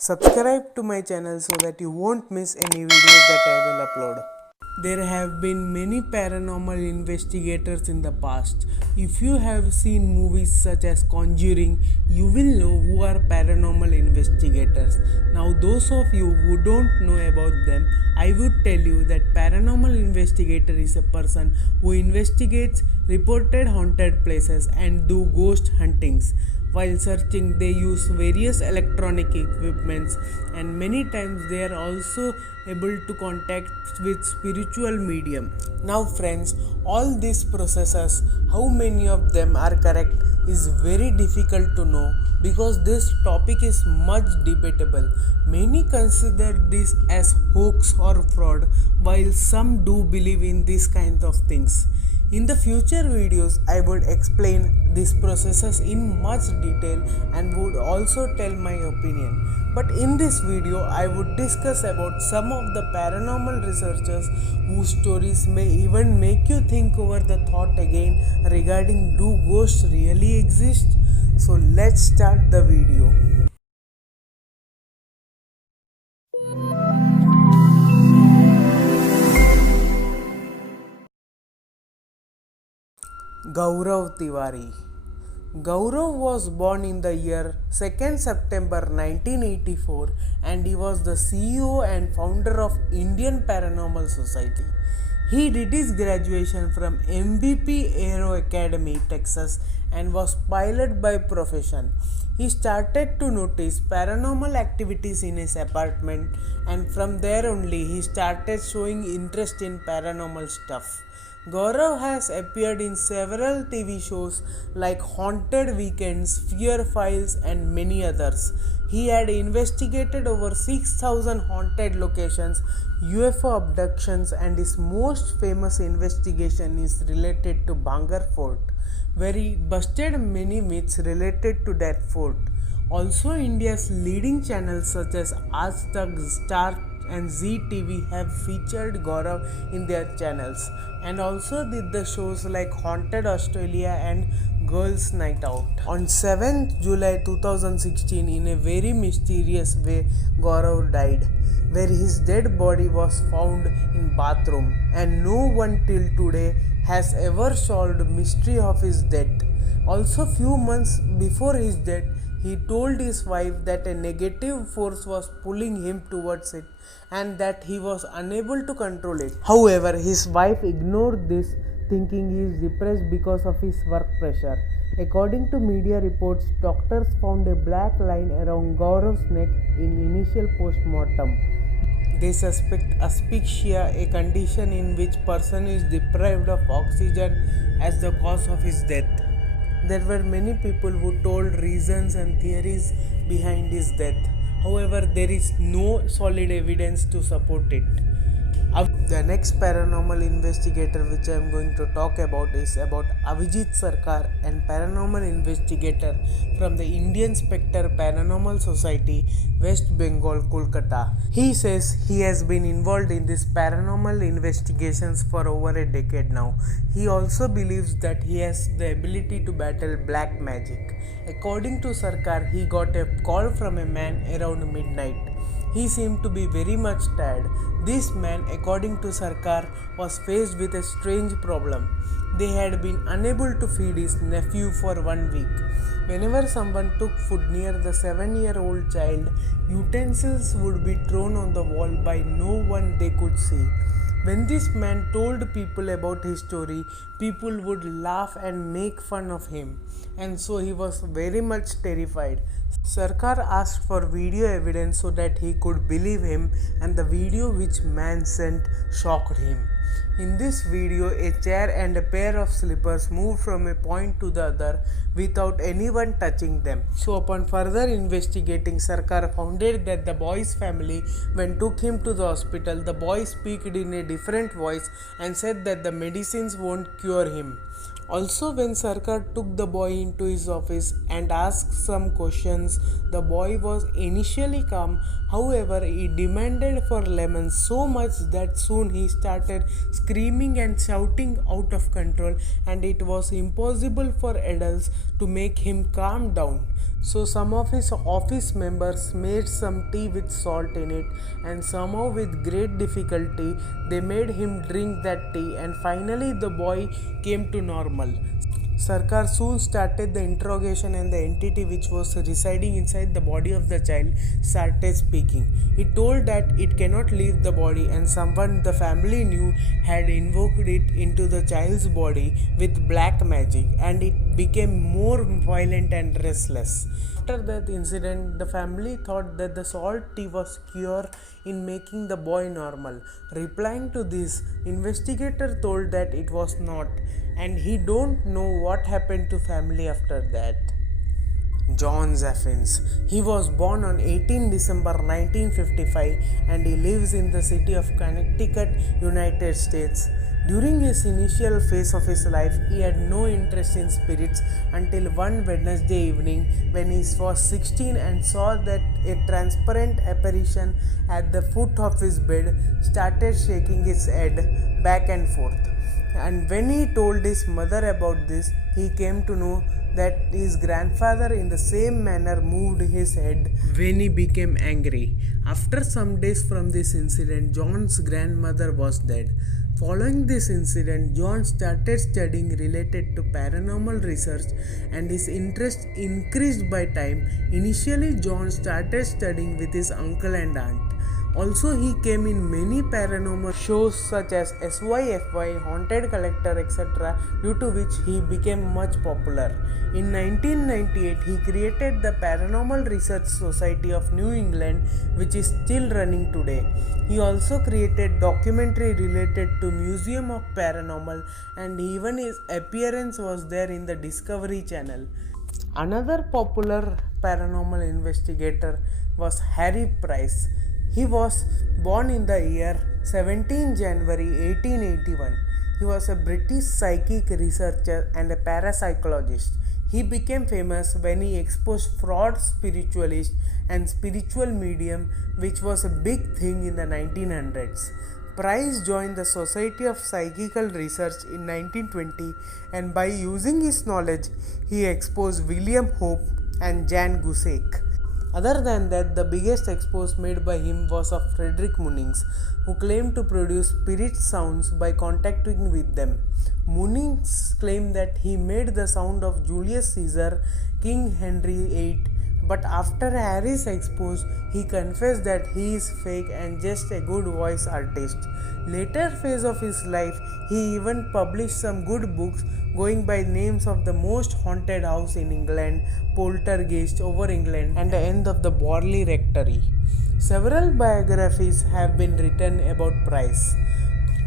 Subscribe to my channel so that you won't miss any videos that I will upload. There have been many paranormal investigators in the past. If you have seen movies such as Conjuring, you will know who are paranormal investigators. Now, those of you who don't know about them, I would tell you that paranormal investigator is a person who investigates reported haunted places and do ghost huntings. While searching, they use various electronic equipments, and many times they are also able to contact with spiritual medium. Now, friends, all these processes, how many of them are correct, is very difficult to know because this topic is much debatable. Many consider this as hoax or fraud, while some do believe in these kinds of things. In the future videos, I would explain these processes in much detail and would also tell my opinion. But in this video, I would discuss about some of the paranormal researchers whose stories may even make you think over the thought again regarding do ghosts really exist? So let's start the video. Gaurav Tiwari. Gaurav was born in the year 2nd September 1984 and he was the CEO and founder of Indian Paranormal Society. He did his graduation from MVP Aero Academy, Texas and was pilot by profession. He started to notice paranormal activities in his apartment and from there only he started showing interest in paranormal stuff. Gaurav has appeared in several TV shows like Haunted Weekends, Fear Files, and many others. He had investigated over 6,000 haunted locations, UFO abductions, and his most famous investigation is related to Bhangar Fort, where he busted many myths related to that fort. Also, India's leading channels such as Aaj Tak, Star and Zee TV have featured Gaurav in their channels and also did the shows like Haunted Australia and Girls Night Out. On 7th July 2016, in a very mysterious way, Gaurav died, where his dead body was found in bathroom, and no one till today has ever solved the mystery of his death. Also, few months before his death, he told his wife that a negative force was pulling him towards it and that he was unable to control it. However, his wife ignored this, thinking he is depressed because of his work pressure. According to media reports, doctors found a black line around Gaurav's neck in initial postmortem. They suspect asphyxia, a condition in which person is deprived of oxygen, as the cause of his death. There were many people who told reasons and theories behind his death. However, there is no solid evidence to support it. The next paranormal investigator which I am going to talk about is about Avijit Sarkar, and paranormal investigator from the Indian Spectre Paranormal Society, West Bengal, Kolkata. He says he has been involved in these paranormal investigations for over a decade now. He also believes that he has the ability to battle black magic. According to Sarkar, he got a call from a man around midnight. He seemed to be very much tired. This man, according to Sarkar, was faced with a strange problem. They had been unable to feed his nephew for 1 week. Whenever someone took food near the 7-year-old child, utensils would be thrown on the wall by no one they could see. When this man told people about his story, people would laugh and make fun of him, and so he was very much terrified. Sarkar asked for video evidence so that he could believe him, and the video which man sent shocked him. In this video, a chair and a pair of slippers moved from a point to the other without anyone touching them. So upon further investigating, Sarkar found that the boy's family, when took him to the hospital, the boy speaked in a different voice and said that the medicines won't cure him. Also, when Sarkar took the boy into his office and asked some questions, the boy was initially calm. However, he demanded for lemons so much that soon he started screaming and shouting out of control, and it was impossible for adults to make him calm down. So some of his office members made some tea with salt in it, and somehow with great difficulty they made him drink that tea, and finally the boy came to normal. Sarkar soon started the interrogation, and the entity which was residing inside the body of the child started speaking. It told that it cannot leave the body, and someone the family knew had invoked it into the child's body with black magic, and it became more violent and restless. After that incident, the family thought that the salt tea was cure in making the boy normal. Replying to this, investigator told that it was not, and he don't know what happened to family after that. John Zaffins. He was born on 18 December 1955 and he lives in the city of Connecticut, United States. During his initial phase of his life, he had no interest in spirits until one Wednesday evening when he was 16 and saw that a transparent apparition at the foot of his bed started shaking its head back and forth. And when he told his mother about this, he came to know that his grandfather in the same manner moved his head when he became angry. After some days from this incident, John's grandmother was dead. Following this incident, John started studying related to paranormal research and his interest increased by time. Initially, John started studying with his uncle and aunt. Also, he came in many paranormal shows such as SYFY, Haunted Collector, etc., due to which he became much popular. In 1998, he created the Paranormal Research Society of New England, which is still running today. He also created documentary related to Museum of Paranormal, and even his appearance was there in the Discovery Channel. Another popular paranormal investigator was Harry Price. He was born in the year 17 January 1881. He was a British psychic researcher and a parapsychologist. He became famous when he exposed fraud spiritualists and spiritual medium, which was a big thing in the 1900s. Price joined the Society of Psychical Research in 1920, and by using his knowledge, he exposed William Hope and Jan Gusek. Other than that, the biggest expose made by him was of Frederick Munnings, who claimed to produce spirit sounds by contacting with them. Munnings claimed that he made the sound of Julius Caesar, King Henry VIII, but after Harry's expose, he confessed that he is fake and just a good voice artist. Later phase of his life, he even published some good books going by names of the most haunted house in England, Poltergeist over England, and the end of the Borley Rectory. Several biographies have been written about Price.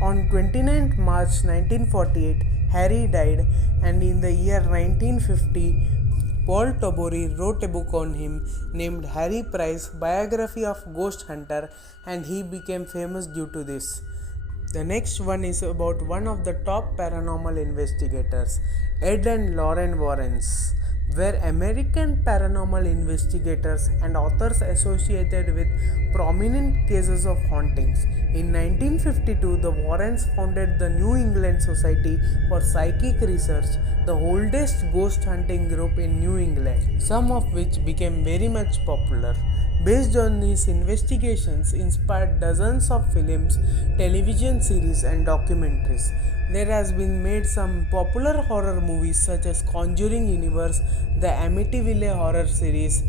On 29th March 1948, Harry died, and in the year 1950, Paul Tobori wrote a book on him named Harry Price, Biography of Ghost Hunter, and he became famous due to this. The next one is about one of the top paranormal investigators, Ed and Lauren Warrens, were American paranormal investigators and authors associated with prominent cases of hauntings. In 1952, the Warrens founded the New England Society for Psychic Research, the oldest ghost hunting group in New England, some of which became very much popular. Based on his investigations, inspired dozens of films, television series, and documentaries. There has been made some popular horror movies such as Conjuring Universe, the Amityville horror series.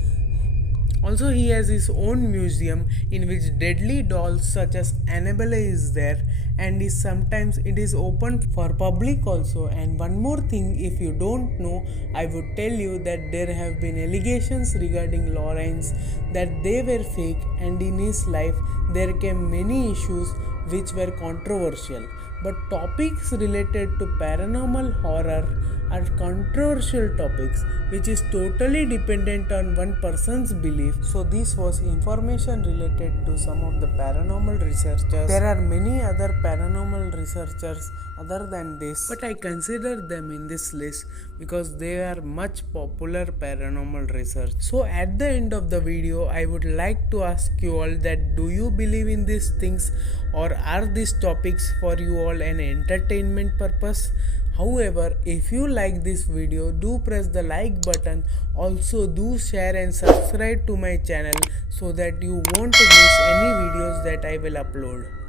Also, he has his own museum in which deadly dolls such as Annabelle is there, and is sometimes it is open for public also. And one more thing, if you don't know, I would tell you that there have been allegations regarding Lawrence that they were fake, and in his life there came many issues which were controversial. But topics related to paranormal horror are controversial topics which is totally dependent on one person's belief. So this was information related to some of the paranormal researchers. There are many other paranormal researchers other than this, but I consider them in this list because they are much popular paranormal research. So at the end of the video, I would like to ask you all that do you believe in these things, or are these topics for you all an entertainment purpose? However, if you like this video, do press the like button. Also do share and subscribe to my channel so that you won't miss any videos that I will upload.